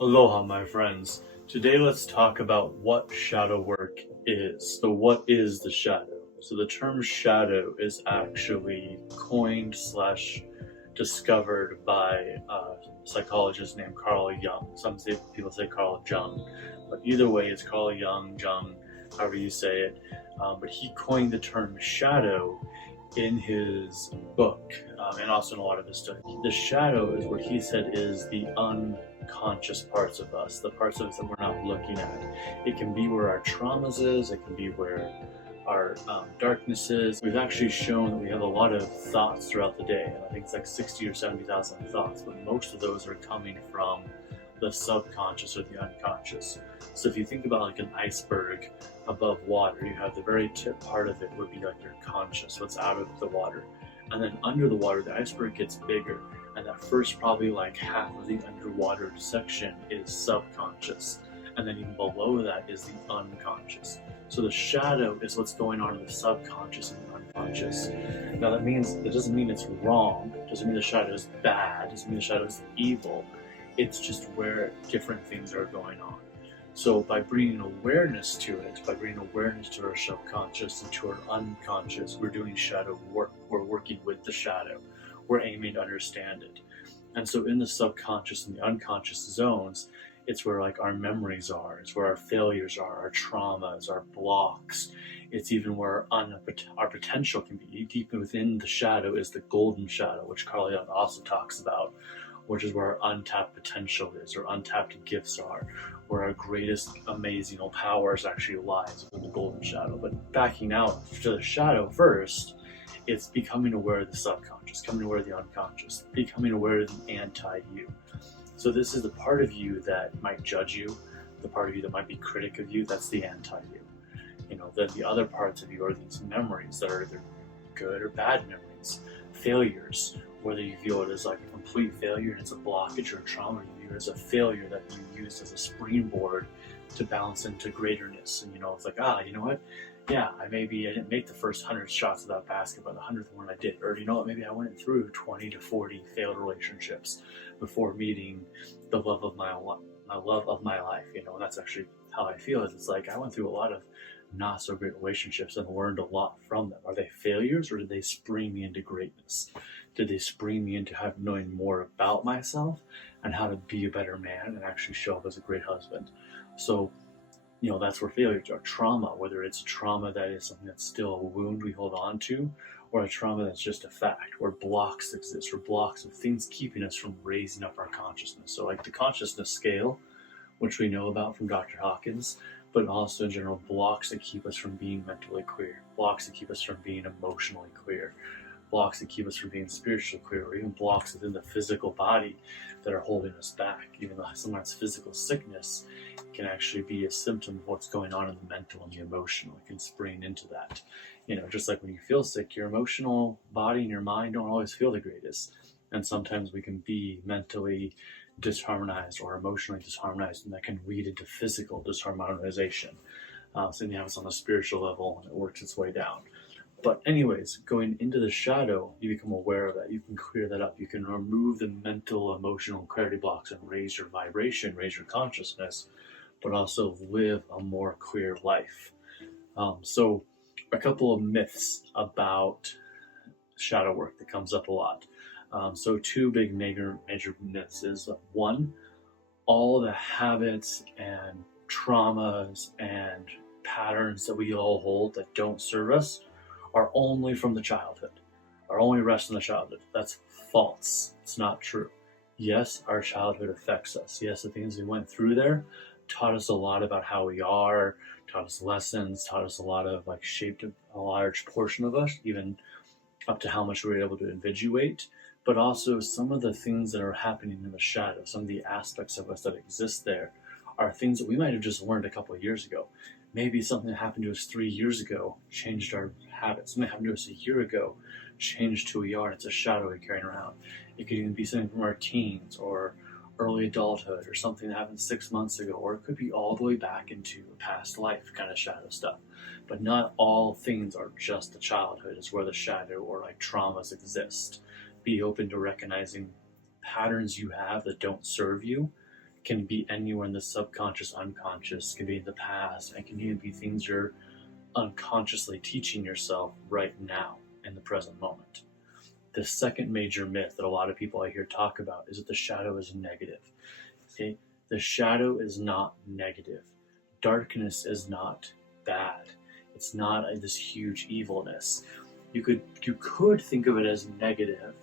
Aloha, my friends. Today let's talk about what shadow work is. So what is the shadow? So the term shadow is actually coined slash discovered by a psychologist named Carl Jung. People say Carl Jung, but either way it's Carl Jung, however you say it. But he coined the term shadow in his book and also in a lot of his studies. The shadow is what he said is the unconscious parts of us, the parts of us that we're not looking at. It can be where our traumas is, it can be where our darkness is. We've actually shown that we have a lot of thoughts throughout the day, and I think it's like 60 or 70,000 thoughts, but most of those are coming from the subconscious or the unconscious. So if you think about like an iceberg above water, you have the very tip part of it would be like your conscious, what's out of the water. And then under the water, the iceberg gets bigger. And that first probably like half of the underwater section is subconscious. And then even below that is the unconscious. So the shadow is what's going on in the subconscious and the unconscious. Now that doesn't mean it's wrong. It doesn't mean the shadow is bad. It doesn't mean the shadow is evil. It's just where different things are going on. So by bringing awareness to it, by bringing awareness to our subconscious and to our unconscious, we're doing shadow work. We're working with the shadow. We're aiming to understand it. And so in the subconscious and the unconscious zones, it's where like our memories are, it's where our failures are, our traumas, our blocks. It's even where our potential can be. Deep within the shadow is the golden shadow, which Carl Jung also talks about, which is where our untapped potential is, or untapped gifts are, where our greatest amazing powers actually lies within the golden shadow. But backing out to the shadow first, it's becoming aware of the subconscious, becoming aware of the unconscious, becoming aware of the anti-you. So this is the part of you that might judge you, the part of you that might be critic of you, that's the anti-you. Then the other parts of you are these memories that are either good or bad memories, failures, whether you view it as like a complete failure and it's a blockage or a trauma, you view it as a failure that you used as a springboard to bounce into greaterness. And it's like, you know what? Yeah, I didn't make the first 100 shots of that basket, but the 100th one I did. Or you know what? Maybe I went through 20 to 40 failed relationships before meeting the love of my life. And that's actually how I feel. It's like I went through a lot of not so great relationships and learned a lot from them. Are they failures or did they spring me into greatness? Did they spring me into knowing more about myself and how to be a better man and actually show up as a great husband? So, that's where failures are. Trauma, whether it's a trauma that is something that's still a wound we hold on to, or a trauma that's just a fact, where blocks exist, or blocks of things keeping us from raising up our consciousness. So like the consciousness scale, which we know about from Dr. Hawkins, but also in general blocks that keep us from being mentally clear, blocks that keep us from being emotionally clear, blocks that keep us from being spiritually clear, or even blocks within the physical body that are holding us back. Even though sometimes physical sickness can actually be a symptom of what's going on in the mental and the emotional. It can spring into that. Just like when you feel sick, your emotional body and your mind don't always feel the greatest. And sometimes we can be mentally disharmonized or emotionally disharmonized, and that can lead into physical disharmonization. So you have it on a spiritual level, and it works its way down. But anyways, going into the shadow, you become aware of that. You can clear that up. You can remove the mental, emotional clarity blocks and raise your vibration, raise your consciousness, but also live a more clear life. So a couple of myths about shadow work that comes up a lot. So two big major myths is one, all the habits and traumas and patterns that we all hold that don't serve us are only from the childhood, are only rest in the childhood. That's false. It's not true. Yes, our childhood affects us. Yes, the things we went through there taught us a lot about how we are, taught us lessons, taught us a lot of shaped a large portion of us, even up to how much we were able to individuate. But also some of the things that are happening in the shadow, some of the aspects of us that exist there are things that we might have just learned a couple of years ago. Maybe something that happened to us 3 years ago changed our habits. Something that happened to us a year ago changed who we are. It's a shadow we're carrying around. It could even be something from our teens or early adulthood, or something that happened 6 months ago, or it could be all the way back into a past life kind of shadow stuff. But not all things are just the childhood is where the shadow or traumas exist. Be open to recognizing patterns you have that don't serve you can be anywhere in the subconscious, unconscious, can be in the past, and can even be things you're unconsciously teaching yourself right now in the present moment. The second major myth that a lot of people I hear talk about is that the shadow is negative. Okay? The shadow is not negative. Darkness is not bad. It's not this huge evilness. You could think of it as negative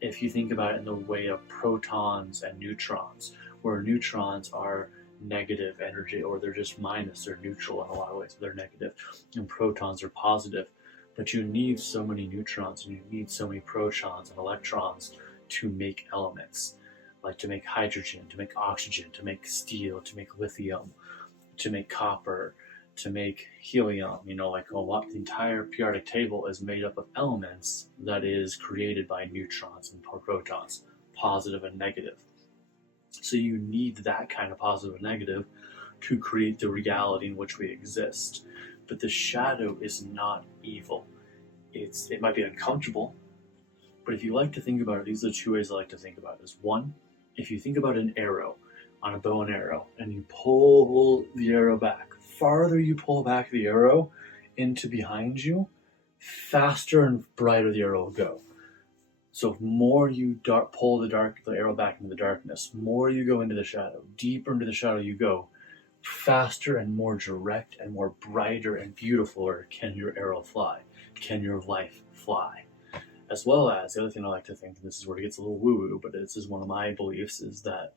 if you think about it in the way of protons and neutrons, where neutrons are negative energy, or they're just minus, they're neutral in a lot of ways, they're negative, and protons are positive. But you need so many neutrons and you need so many protons and electrons to make elements, like to make hydrogen, to make oxygen, to make steel, to make lithium, to make copper, to make helium. The entire periodic table is made up of elements that is created by neutrons and protons, positive and negative. So you need that kind of positive and negative to create the reality in which we exist. But the shadow is not evil. It might be uncomfortable, but if you like to think about it, these are the two ways I like to think about it. Is one, if you think about an arrow on a bow and arrow, and you pull the arrow back, farther you pull back the arrow into behind you, faster and brighter the arrow will go. So more you pull the arrow back into the darkness, more you go into the shadow, deeper into the shadow you go, faster and more direct and more brighter and beautifuler can your arrow fly, can your life fly. As well as, the other thing I like to think, and this is where it gets a little woo-woo, but this is one of my beliefs, is that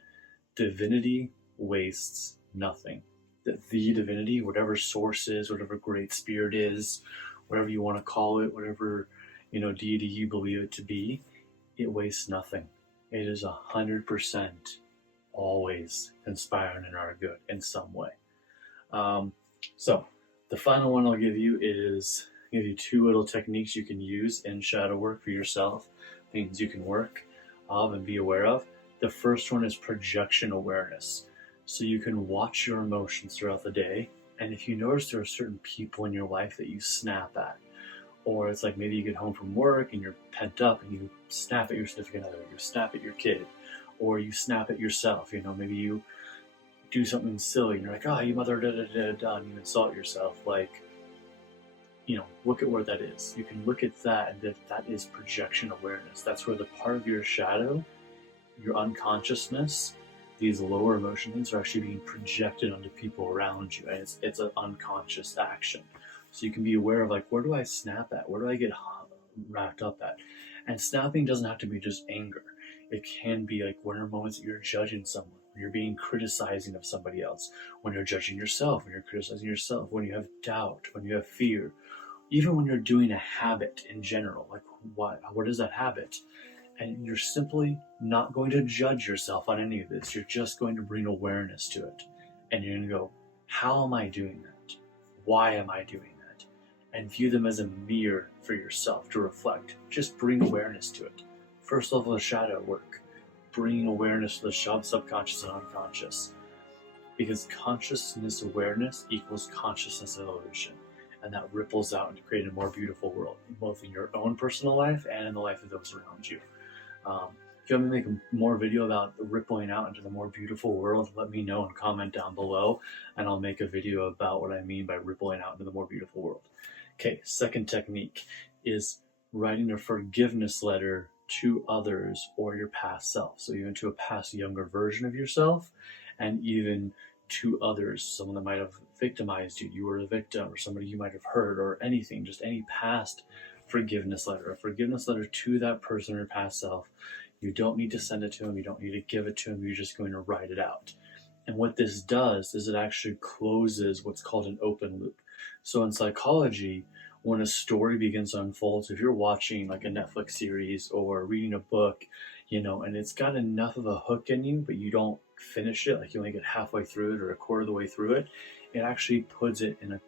divinity wastes nothing. That the divinity, whatever source is, whatever great spirit is, whatever you want to call it, whatever deity you believe it to be, it wastes nothing. It is 100% always conspiring in our good in some way. So the final one I'll give you is two little techniques you can use in shadow work for yourself, things you can work of and be aware of. The first one is projection awareness. So you can watch your emotions throughout the day, and if you notice there are certain people in your life that you snap at, or it's like maybe you get home from work and you're pent up and you snap at your significant other, you snap at your kid, or you snap at yourself. Maybe you do something silly and you're like, you mother and you insult yourself. Look at where that is. You can look at that, and that is projection awareness. That's where the part of your shadow, your unconsciousness, these lower emotion things are actually being projected onto people around you, and it's an unconscious action. So you can be aware of where do I snap at? Where do I get wrapped up at? And snapping doesn't have to be just anger. It can be when there are moments that you're judging someone, when you're being criticizing of somebody else, when you're judging yourself, when you're criticizing yourself, when you have doubt, when you have fear, even when you're doing a habit in general. What is that habit? And you're simply not going to judge yourself on any of this. You're just going to bring awareness to it. And you're going to go, how am I doing that? Why am I doing that? And view them as a mirror for yourself to reflect. Just bring awareness to it. First level of shadow work, bringing awareness to the subconscious and unconscious. Because consciousness awareness equals consciousness evolution. And that ripples out into creating a more beautiful world, both in your own personal life and in the life of those around you. If you want me to make more video about rippling out into the more beautiful world, let me know and comment down below, and I'll make a video about what I mean by rippling out into the more beautiful world. Okay, second technique is writing a forgiveness letter to others or your past self. So even to a past younger version of yourself, and even to others, someone that might have victimized you, you were the victim, or somebody you might have hurt, or anything, just any past forgiveness letter, a forgiveness letter to that person or past self. You don't need to send it to them, you don't need to give it to them, you're just going to write it out. And what this does is it actually closes what's called an open loop. So in psychology, when a story begins to unfold, so if you're watching a Netflix series or reading a book, and it's got enough of a hook in you, but you don't finish it, you only get halfway through it or a quarter of the way through it, it actually puts it in a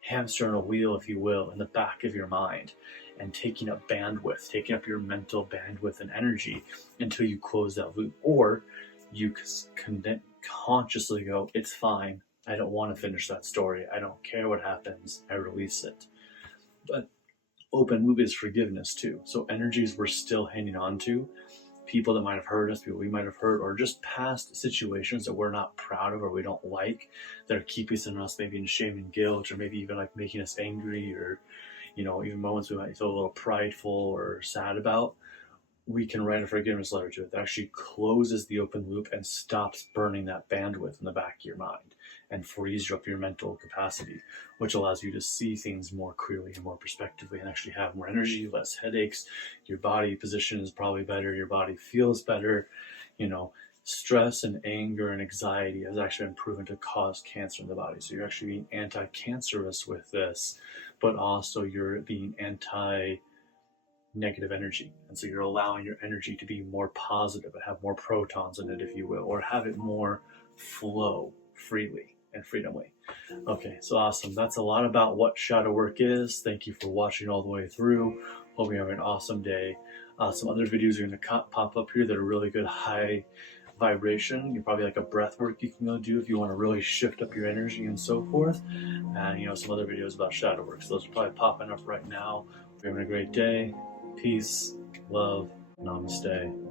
hamster on a wheel, if you will, in the back of your mind, and taking up bandwidth, taking up your mental bandwidth and energy until you close that loop. Or you consciously go, it's fine, I don't want to finish that story, I don't care what happens, I release it. But open loop is forgiveness too. So energies we're still hanging on to, people that might have hurt us, people we might have hurt, or just past situations that we're not proud of or we don't like, that are keeping us maybe in shame and guilt, or maybe even like making us angry, or even moments we might feel a little prideful or sad about. We can write a forgiveness letter to it that actually closes the open loop and stops burning that bandwidth in the back of your mind and frees you up your mental capacity, which allows you to see things more clearly and more perspectively and actually have more energy, less headaches. Your body position is probably better. Your body feels better. Stress and anger and anxiety has actually been proven to cause cancer in the body. So you're actually being anti-cancerous with this, but also you're being anti-negative energy. And so you're allowing your energy to be more positive and have more protons in it, if you will, or have it more flow freely and freedomly. Okay, so awesome. That's a lot about what shadow work is. Thank you for watching all the way through. Hope you have an awesome day. Some other videos are going to pop up here that are really good high vibration. You're probably like a breath work you can go do if you want to really shift up your energy and so forth. And some other videos about shadow work. So those are probably popping up right now. Hope you're having a great day. Peace, love, namaste.